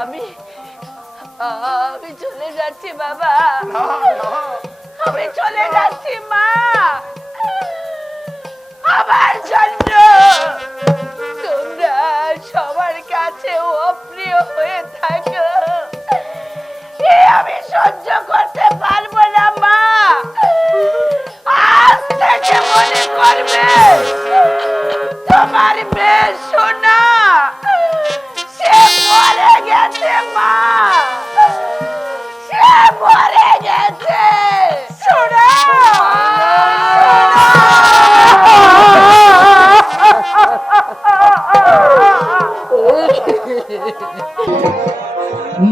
আমি আমি চলে যাচ্ছি বাবা, আমি চলে যাচ্ছি মা। আমার জন্য তোমরা সবার কাছে অপ্রিয় হয়ে থাকো, আমি সহ্য করতে পারবো না মা। আজ থেকে মনে করবে তোমার মেয়ে সোনা সে মরে গেছে মা, সে মরে গেছে। সোনা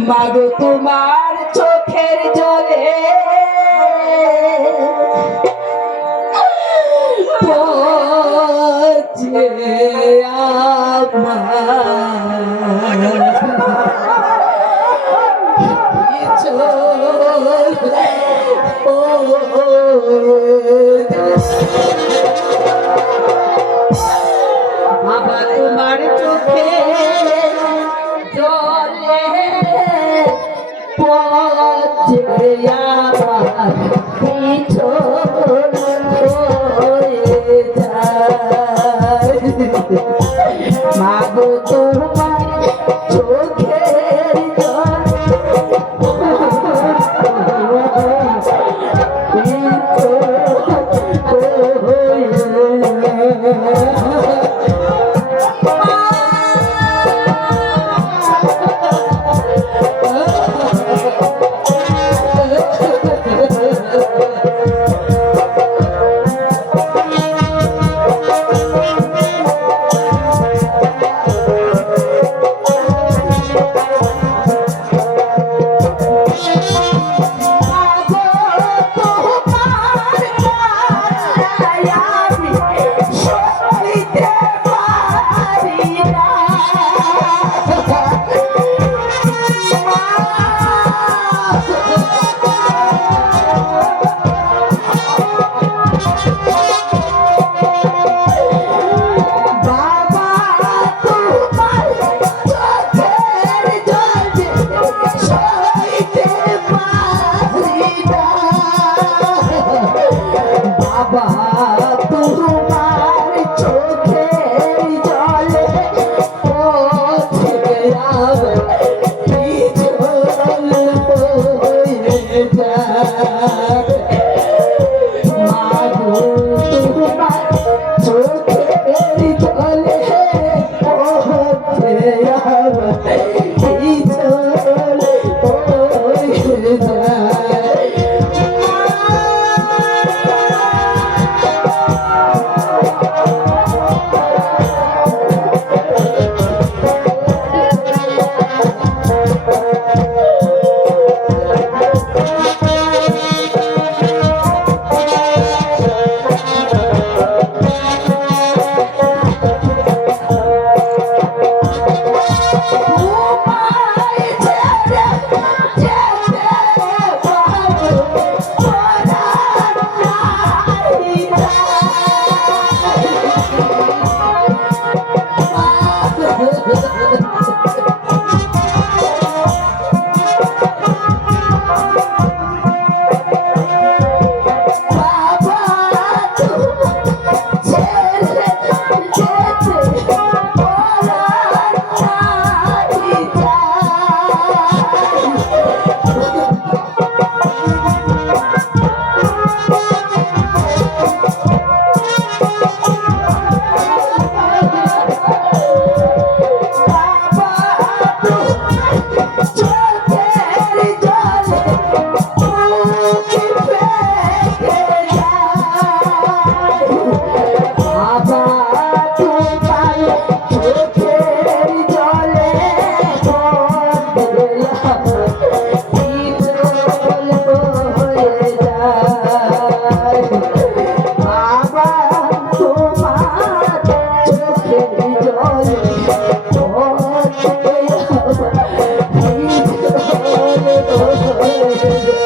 মাগো তোমার চোখের জলে পচে বাবা তোমার চোখে জলে পচে আমার পিছন হয়ে যায়। মাগো তোমার চোখের জল Oh,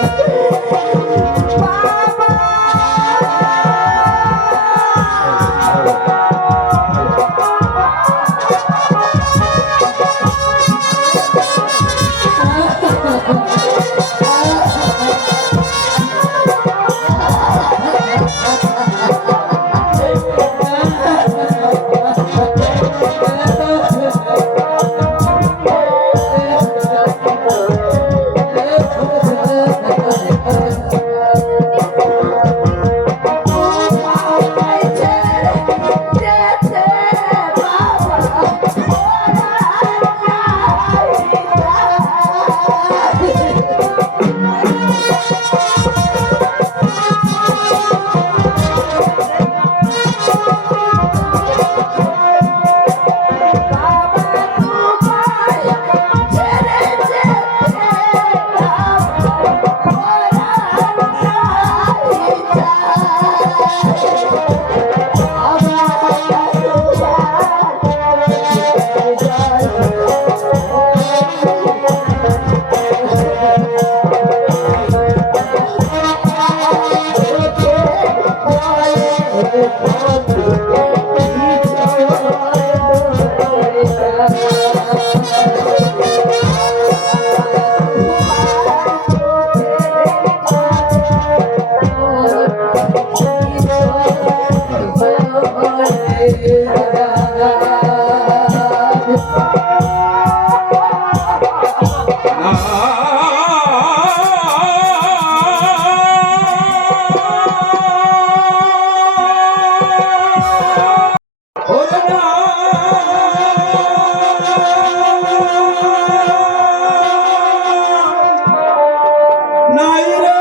নাই রে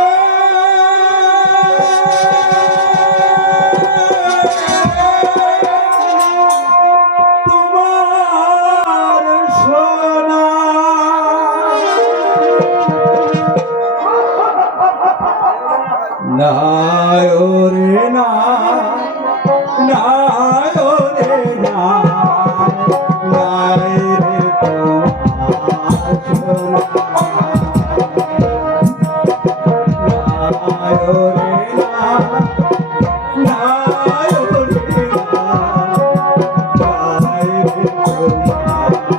তোমার সোনা নাই রে না নাই রে না নাই রে তোমার সোনা নাই রে না নাই রে না নাই রে তোমার সোনা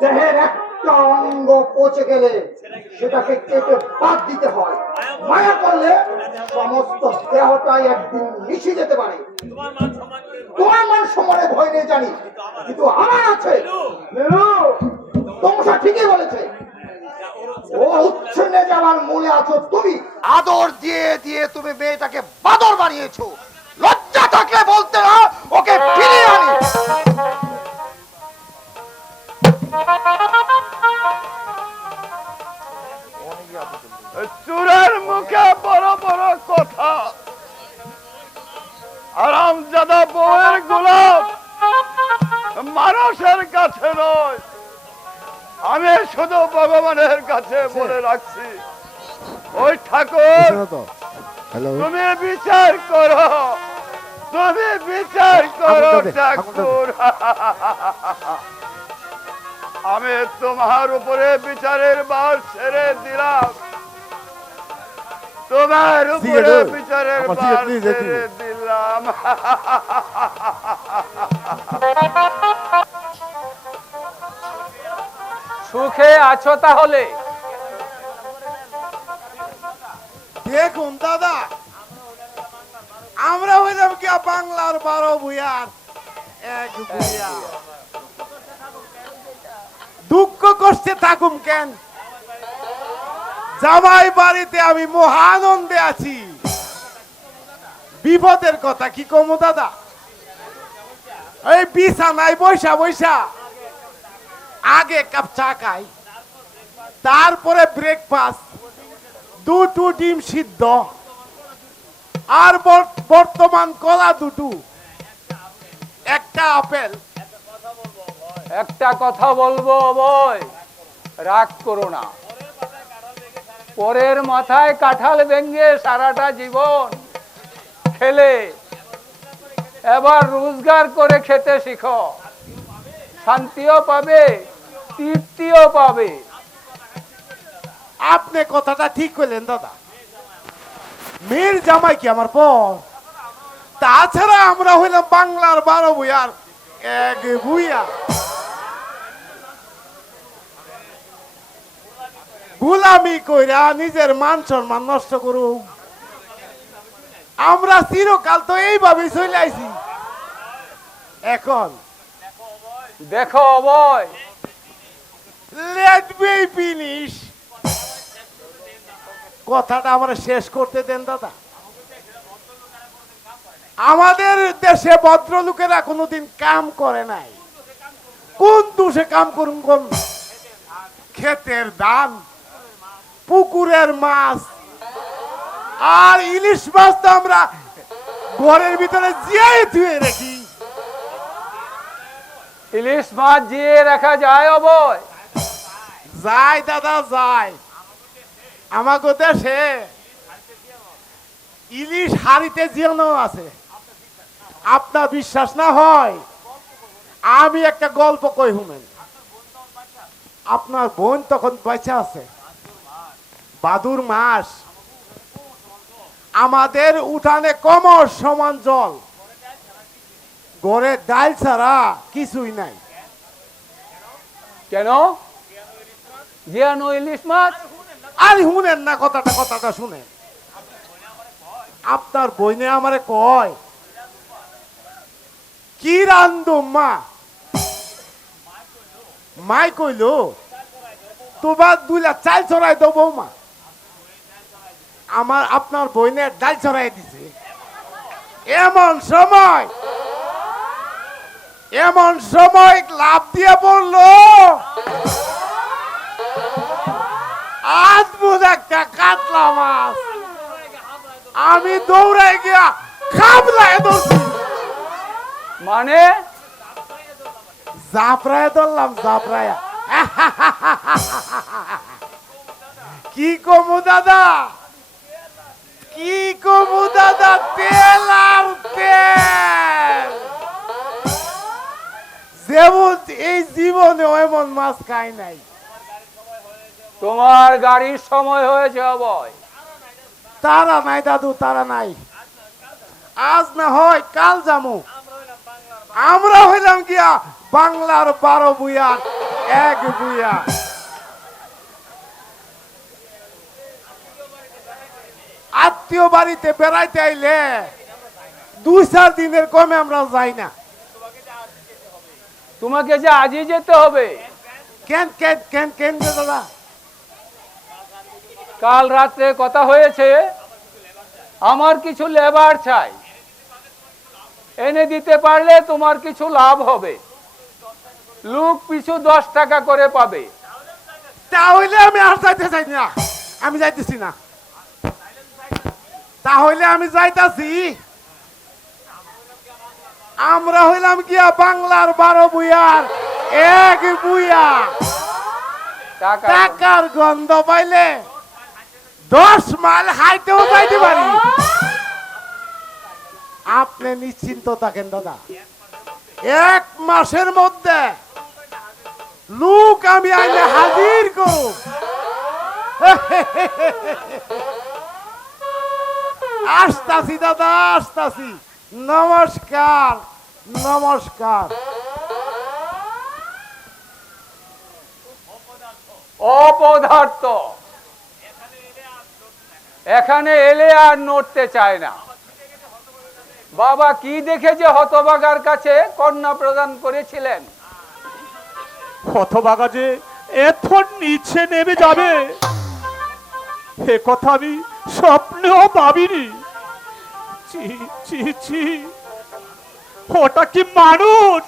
দেহের একটা অঙ্গ পচে গেলে সেটাকে কেটে বাদ দিতে হয়। মায়া করলে সমস্ত দেহটাই একদিন মিশে যেতে পারে। তোমার মান সম্মানে ভয় নেই জানি, কিন্তু আমার আছে। তমসা ঠিকই বলেছে, ও উচ্চ সামনে যাওয়ার মূলে আছো তুমি। আদর দিয়ে দিয়ে তুমি মেয়েটাকে বাদর বানিয়েছো। লজ্জা থাকলে বলতে না, ওকে ফিরিয়ে আনি। চুরের মুখে বড় বড় কথা, আরামজাদা বউয়ের গোলাপ মানুষের কাছে নয়, আমি শুধু ভগবানের কাছে বলে রাখছি। ওই ঠাকুর, তুমি বিচার করো, তুমি বিচার করো ঠাকুর। আমি তোমার উপরে বিচারের ভার ছেড়ে দিলাম, তোমার উপরে বিচারের ভার ছেড়ে দিলাম। সুখে আছো তাহলে? দেখুন দাদা, আমরা হইলাম কি বাংলার 12 ভূঁইয়ার এক ভূঁইয়া। দুঃখ কষ্টে থাকুম কেন, জামাই বাড়িতে আমি মহানন্দে আছি। বিপদের কথা কি কমু দাদা, এই বিছানায় বৈশা বৈশা আগে কাপ চা খাই, তারপরে ব্রেকফাস্ট, দুটো ডিম সিদ্ধ, আর বর্তমান কলা দুটো, একটা আপেল। একটা কথা বলবো অভয়, রাগ করো না। পরের মাথায় কাঁঠাল ভেঙে সারাটা জীবন খেলে এবার রোজগার করে খেতে শিখো, শান্তিও পাবে, তৃপ্তিও পাবে। আপনি কথাটা ঠিক করলেন দাদা, মেয়ের জামাই কি আমার পর? তাছাড়া আমরা হইলাম বাংলার 12 ভূঁইয়ার এক ভূঁইয়া। গুলামি কইরা নিজের মান সম্মান নষ্ট করু, আমরা চিরকাল তো এইভাবে চলে আইছি। এখন দেখো অভয়, লেট মি ফিনিশ, কথাটা আমরা শেষ করতে দেন দাদা। আমাদের দেশে ভদ্রলোকেরা কোনোদিন কাম করে নাই, কোন দোষে কাম করুন কোন? ক্ষেতের ধান, পুকুরের মাছ, আর ইলিশ মাছ তো আমরা ঘরের ভিতরে জিয়াই ধুয়ে রাখি। ইলিশ মাছ জিয়ে রাখা যায় অভয়? যায় দাদা যায়, আমাকে দেশে ইলিশ হাড়িতে জিয়ানো আছে। আপনার বিশ্বাস না হয় আমি একটা গল্প কই শুনেন। আপনার বোন তখন বেঁচে আছে, ভাদুর মাস, আমাদের উঠানে কমর সমান জল, ঘরে ডাল ছাড়া কিছুই নাই। কেন? জিয়ানো ইলিশ মাছ? আর শুনেন না কথাটা, কথাটা শুনেন। আপনার বইনে আমারে কয়, কি রান্ধু মা? মাই কইল, তোমার 2 লাখ চাল ছড়াই দেব মা। আমার আপনার বইনে ডাল ছড়াই দিছে। এমন সময় লাভ দিয়ে পড়লো, আধমুদ একটা কাতলা মাছ। আমি দৌড়াই গিয়া খাবলায় ধরছি। মানে? জাফরায় ধরলাম, জাফরায়া। কি কমু দাদা, কি কমু দাদা, তেল আর তেল। যেমন এই জীবনে এমন মাছ খাই নাই। তোমার গাড়ির সময় হয়েছে অভয়। তারা নাই দাদু, তারা নাই। আজ না হয় কাল যামু। আমরা হইলাম গিয়া বাংলার 12 ভূঁইয়ার এক ভূঁইয়া। আত্মীয় বাড়িতে বেড়াইতে আইলে 2-4 দিনের কমে আমরা যাই না। তোমাকে যে আজই যেতে হবে। কেন কেন কেন কেন দাদা? কাল রাত্রে কথা হয়েছে, আমার কিছু লেবার চাই, এনে দিতে পারলে তোমার কিছু লাভ হবে। লোক পিছু 10 টাকা করে পাবে। তাহলে আমি আর যাইতে চাই না, আমি যাইতেছি না। তাহলে আমি যাইতাছি। আমরা হইলাম গিয়া বাংলার 12 বুইয়ার এক বুইয়া। টাকা টাকার গন্ধ পাইলে 10 মাইল হাইটেও যাইতে পারি। আপনি নিশ্চিন্ত থাকেন দাদা, 1 মাসের মধ্যে লোক আমি আইলে হাজির করব। আসতাছি দাদা, আসতাছি। নমস্কার, নমস্কার। অপদার্থ এখানে এলে আর নড়তে চায় না। বাবা কি দেখে যে হতভাগার কাছে কন্যা প্রদান করেছিলেন? হতভাগা যে এত নিচে নেমে যাবে এ কথা আমি স্বপ্নেও ভাবিনি। ছি ছি ছি, ওটা কি মানুষ?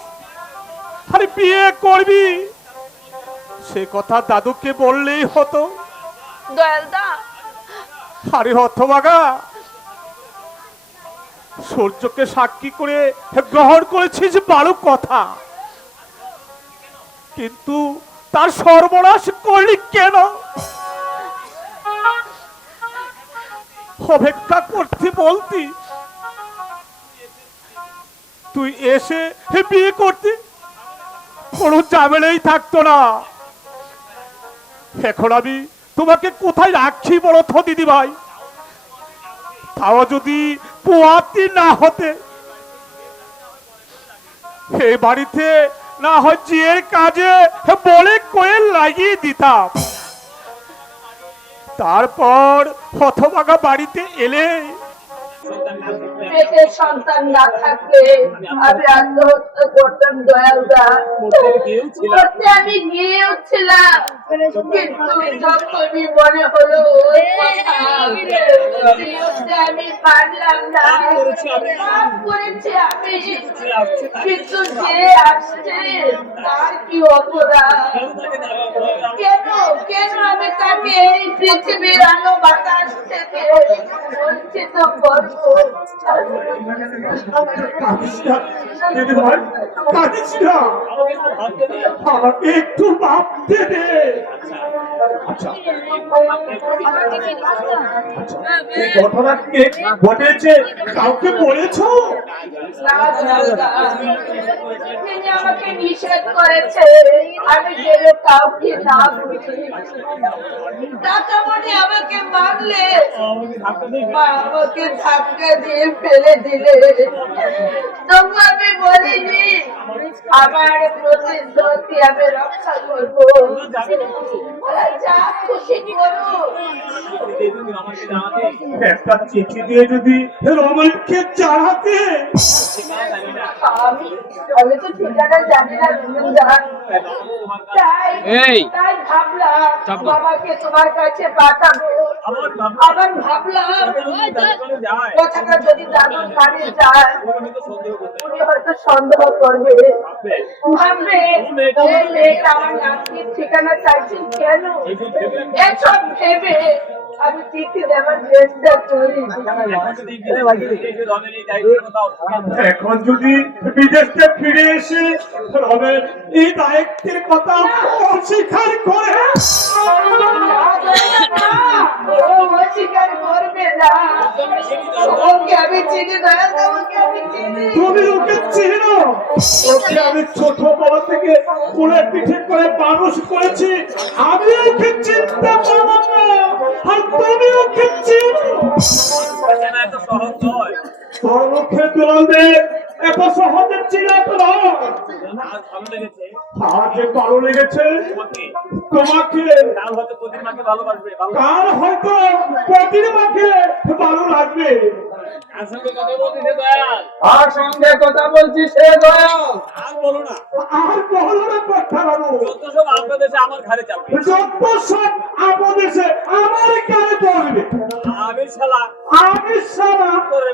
আরে বিয়ে করবি সে কথা দাদুকে বললেই হতো। দয়ালদা, আরে হতভাগা, সূর্যকে সাক্ষী করে গ্রহণ করেছিস ভালো কথা, কিন্তু তার সর্বনাশ করলি কেন? অপেক্ষা করতে বলতি, তুই এসে বিয়ে করতি, কোনো ঝামেলাই থাকতো না। এখন আমি তোমাকে কোথায় রাখছি বলো তো দিদি ভাই? তাও যদি পোয়াতি না হতে, এই বাড়িতে না হয় জিয়ের কাজে বলে কয়ে লাগিয়ে দিতাম। তারপর হতভাগা বাড়িতে এলে পেটে সন্তান না থাকলে আমি আত্মহত্যা করতাম দয়ালদা। করতে আমি গিয়েছিলাম, কিন্তু যখনই মনে হলো আমি পারলাম না, পাপ করেছি আমি। কিন্তু যে আসছে তার কি অপরাধ? কেন কেন আমি তাকে এই পৃথিবীর আলো বাতাস থেকে বঞ্চিত করবো? আমাকে একটু ভাবতে দে। আচ্ছা, এই ঘটনা কে ঘটেছে কাউকে বলেছো? না দয়ালদা, তিনি আমাকে নিষেধ করেছে আমি যেন কাউকে না বুঝি। টাকা মনে আমাকে মারলে, মা আমাকে ধাক্কা দিয়ে ফেলে দিলে, তবু আমি বলিনি আমার প্রতিশ্রুতি আমি রক্ষা করবো। ওরা যা খুশি করুক। একটা চিঠি দিয়ে যদি রমেনকে জানাতে। আমি তো ঠিকানা জানি না রুমিন্দা, তাই ভাবলাম বাবাকে তোমার কাছে পাঠাবো। আবার ভাবলাম কথাটা যদি দাদুর কানে যায় উনি হয়তো সন্দেহ করবে, ভাববে এই মেয়েটা আমার নাতির ঠিকানা চাইছেন কেন। এসব ভেবে আমি চিঠি দেওয়ার চেষ্টা করি। এখন যদি বিদেশে ফিরে এসে রমেন এই দায়িত্বের কথা অস্বীকার করে, অস্বীকার করবে না। ওকে আমি চিনি দয়ালদা, ওকে আমি চিনি। তুমি ওকে চেনো? ওকে আমি ছোট বড় থেকে কোলে পিঠে করে মানুষ করেছি, আমি ওকে চিনতে পারবো না, আর তুমি ওকে চেনো? বড়লোকের দলদের এত সহজে চিনা তো নয়। আমার যে ভালো লেগেছে তোমাকে, কার হয়তো প্রতির মাকে ভালো লাগবে। আর সঙ্গে কথা বলছি সে দয়াল। আর বলো না কথা বাবু, যত সব আপনাদের আমার ঘরে চাপবে, যত সব আপদেশে আমার কানে পড়বে। আমি শালা পরের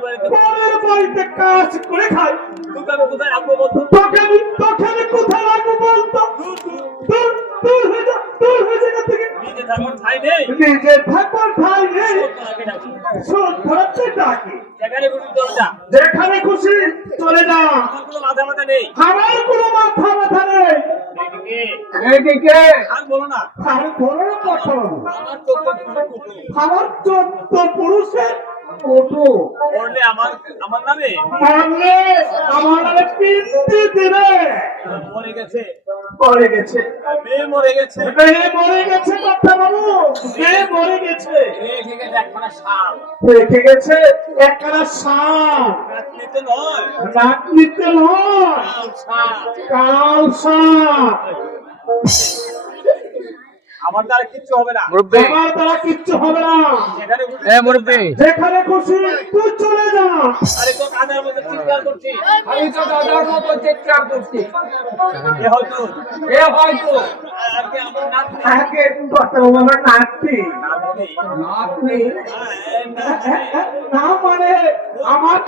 বাড়িতে কাজ করে খাই, তোকে আমি কোথায় রাখবো বলতো? তোকে আমি কোথায় রাখবো বলতো? দূর হয়ে যা থেকে। নিজে থাকার ঠাই নেই, নিজে থাকার ঠাই নেই, তোকে ডাকি। শ্রদ্ধাতে ডাকি। যেখানে খুশি চলে যা, যেখানে খুশি চলে যা, আমার কোনো মাথা ব্যথা নেই। আমার কোনো মাথা ব্যথা নেই। এদিকে আর বলো না, আর বলো না কথা বাবু, আমার চোখটা পুরো কুটু। আমার 14 পুরুষের ফটো পড়লে আমার নামে মানলে আমার নামে পিনতে দেবে। মরে গেছে, মেয়ে মরে গেছে কথা বাবু, মেয়ে মরে গেছে, রেখে গেছে একখানা শাল। রেখে গেছে একখানা সাপ, রাত্রিতে নয়, রাত্রিতে নয়, কাল সাপ। আমার দ্বারা কিচ্ছু হবে না, আমার দ্বারা কিচ্ছু হবে না। যেখানে খুশি যেখানে খুশি তুই চলে যা। আরে তো কাদার মধ্যে চিৎকার করছি, আমি তো দাদার মতো চিৎকার করছি। এ হয়তো আজকে আমার নাতনি, আগে কথা বাবু, আমার নাতি নাতনি না মানে আমার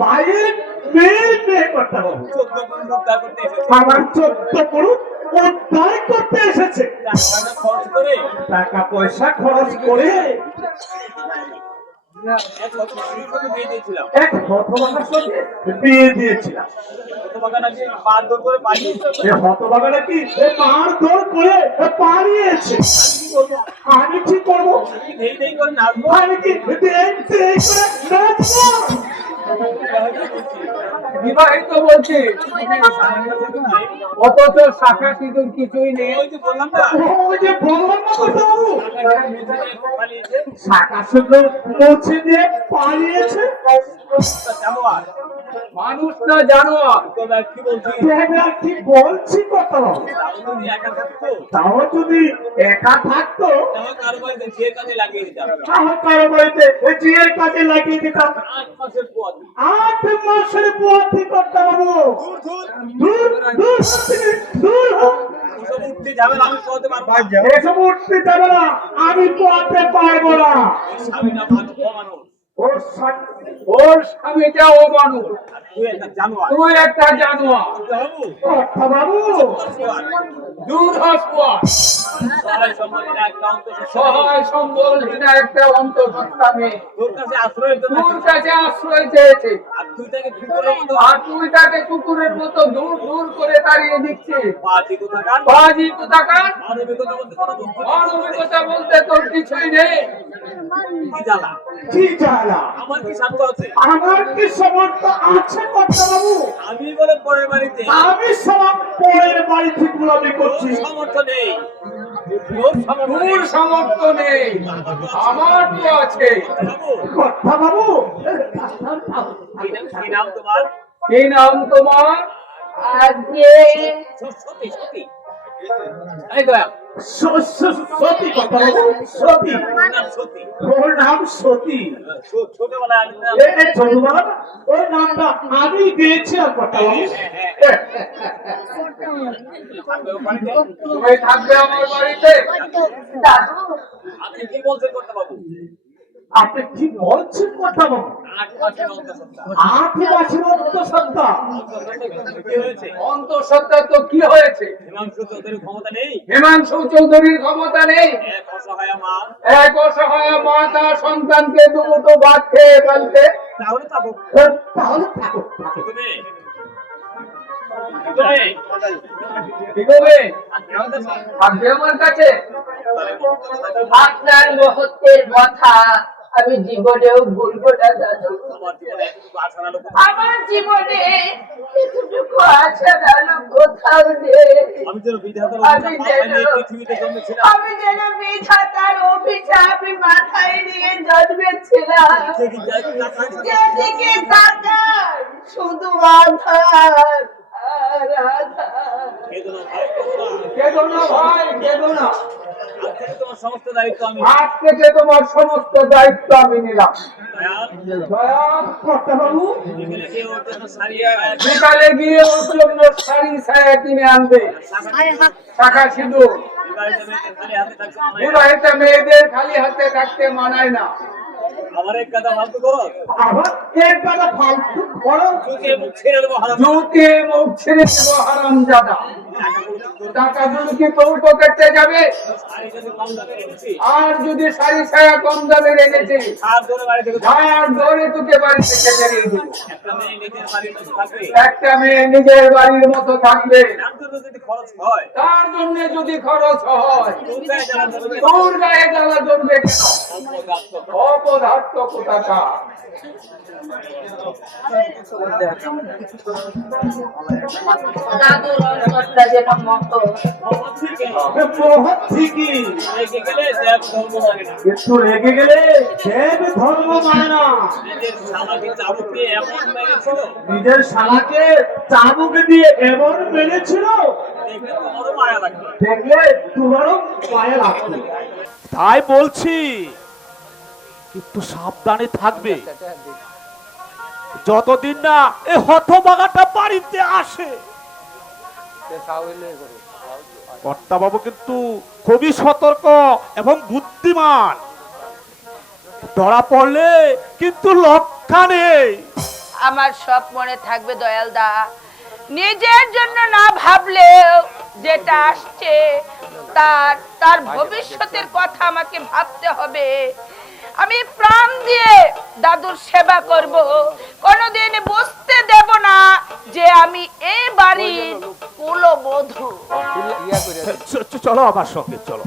ভাইয়ের মেয়ে কথা বাবু, 14 পুরুষ উদ্ধার করতে এসেছে। আমার 14 পুরুষ উদ্ধার করতে এসেছে। টাকা খরচ করে টাকা পয়সা খরচ করে এক হতভাগার সাথে বিয়ে দিয়েছিলাম। এক হতভাগার সঙ্গে বিয়ে দিয়েছিলাম। হতভাগা নাকি মারধর করে পালিয়েছে। এ হতভাগা নাকি মারধর করে পালিয়েছে। আমি কি করবো? ধেই ধেই করে নাচবো, আমি কি দেখ দেখ করে নাচবো? বিবাহিত বলছি, অথচ শাখা সিঁদুর কিছুই নেই। ওই যে বললাম না, ওই যে বললাম না কথা বাবু, পালিয়েছে। শাখা শুধু মুছে দিয়ে পালিয়েছে। যাবো আর মানুষ না জানোয়ার। তবে আর কি বলছি, আমি আর কি বলছি কথা বাবু, তাও যদি একা থাকতো, তাও যদি একা থাকতো তাহলে কারো বাড়িতে যে কাজে লাগিয়ে দিতাম। তাহলে কারো বাড়িতে জিয়ের কাজে লাগিয়ে দিতাম। 8 মাসের পর 8 মাসের পোয়াতি করতে বাবু, দূর দূর দূর দূর হোক। এসব উঠতে যাবে না, আমি পড়তে পারবো না। এসব উঠতে যাবে না, আমি পোয়াতে পারবো না। স্বামীটা মানুষ, ওর সাথে ওর স্বামীটা ও মানুষ, আর তুই একটা জানোয়ার। তুই একটা জানোয়ার। বাবু কথা বাবু, দূর হসপট, সহায় সম্বলীরা একটা অন্তঃসত্ত্বা সহায় সম্বলহীনা একটা অন্তঃসত্ত্বা মেয়ে তোর কাছে আশ্রয়ের জন্য তোর কাছে আশ্রয় চেয়েছে, আর তুই তাকে কুকুরের মতো আর তুই তাকে কুকুরের মতো দূর দূর করে তাড়িয়ে দিচ্ছিস। বাজি কোথাকার, বাজি কোথাকার, মানবিকতা বলতে কোনো বস্তু নেই। মানবিকতা বলতে তোর কিছুই নেই। কি জ্বালা, কি জ্বালা, আমার কি স্বার্থ আছে? আমার কি সমর্থ আছে কথা বাবু? আমি বলে পরের বাড়িতে আমি সব পরের বাড়ি থেকে গোলামি তোর করছি। সামর্থ্য নেই, তোর সামর্থ্য নেই। তোর সামর্থ্য নেই, আমার তো আছে। বাবু, কথা বাবু, কি নাম তোমার? কি নাম তোমার? আজকে সত্যি সত্যি, এই দয়া, সতী কথা বাবু, সতী, তোর নাম সত্যি। ওর নাম সতী। ছোটবেলায় আমি না, এই ছোটবেলা ওর নামটা আমি দিয়েছিলাম কথা বাবু। তুমি থাকবে আমার বাড়িতে। দাদু আপনি কি বলছেন করতে বাবু? আপনি কি বলছেন কথা বাবু? 8 মাসের অন্তঃসত্ত্বা। 8 মাসের অন্তঃসত্ত্বা। কি হয়েছে? অন্তঃসত্ত্বা তো কি হয়েছে? হিমাংশু চৌধুরীর ক্ষমতা নেই? হিমাংশু চৌধুরীর ক্ষমতা নেই। এক অসহায় মা, এক অসহায় মা তার সন্তানকে দুমুঠো ভাত খেয়ে ফেলতে। তাহলে থাকো। তাহলে থাকো। তুমি তুমি কি করবে? আমাদের সাথে থাকবে আমার কাছে। আপনার মহত্বের কথা আমি জীবনেও ভুলবো না দাদু। আমার জীবনে এতটুকু আশা আলো আমার জীবনে এতটুকু আশা আলো কোথাও নেই। আমি যেন বিধাতার আমি অভিশাপ যেন মাথায় নিয়ে পৃথিবীতে জন্মেছিলাম। আমি যেন বিধাতার অভিশাপ মাথায় নিয়ে জন্মেছিলাম। যেদিকে তাকাই শুধু আধার আর আধার। কেঁদো না ভাই, কেঁদো না। আজ থেকে তোমার সমস্ত দায়িত্ব আমি আজ থেকে তোমার সমস্ত দায়িত্ব আমি নিলাম। কর্তাবাবু, বিকালে গিয়ে ওর জন্য শাড়ি ছায়া কিনে আনবে, শাখা সিঁদুর। বিবাহিত মেয়েদের খালি হাতে থাকতে মানায় না। আবার এক কথা ফালতু করো। জুতে মুখ ছেড়ে দেবো হারামজাদা। টাকাগুলো কি তোর পকেটে যাবে? আর যদি শাড়ি ছায়া কম দামে এনেছে, আর ধরে তোকে বাড়ি থেকে বেরিয়ে দেবো। একটা মেয়ে নিজের বাড়ির মতো থাকবে, তার জন্য যদি খরচ হয়, তোর গায়ে জ্বালা ধরবে কেন? অপদার্থ কোথাকার। দাদুর অন্তরটা যেন মতো একটু রেগে গেলে দেব ধর্ম মানে না। নিজের শালাকে চাবুক দিয়ে এমন মেরেছিল, দেখলে তোমারও মায়া লাগতো। তাই বলছি একটু সাবধানে থাকবে, যতদিন না এই হতভাগাটা বাড়িতে আসে। কর্তাবাবু কিন্তু খুবই সতর্ক এবং বুদ্ধিমান, ধরা পড়লে কিন্তু রক্ষা নেই। আমার সব মনে থাকবে দয়ালদা। নিজের জন্য না ভাবলেও যেটা আসছে তার ভবিষ্যতের কথা আমাকে ভাবতে হবে। আমি প্রাণ দিয়ে দাদুর সেবা করব, কোনোদিন বুঝতে দেব না যে আমি এই বাড়ির কুলবধূ। চলো আমার সঙ্গে চলো।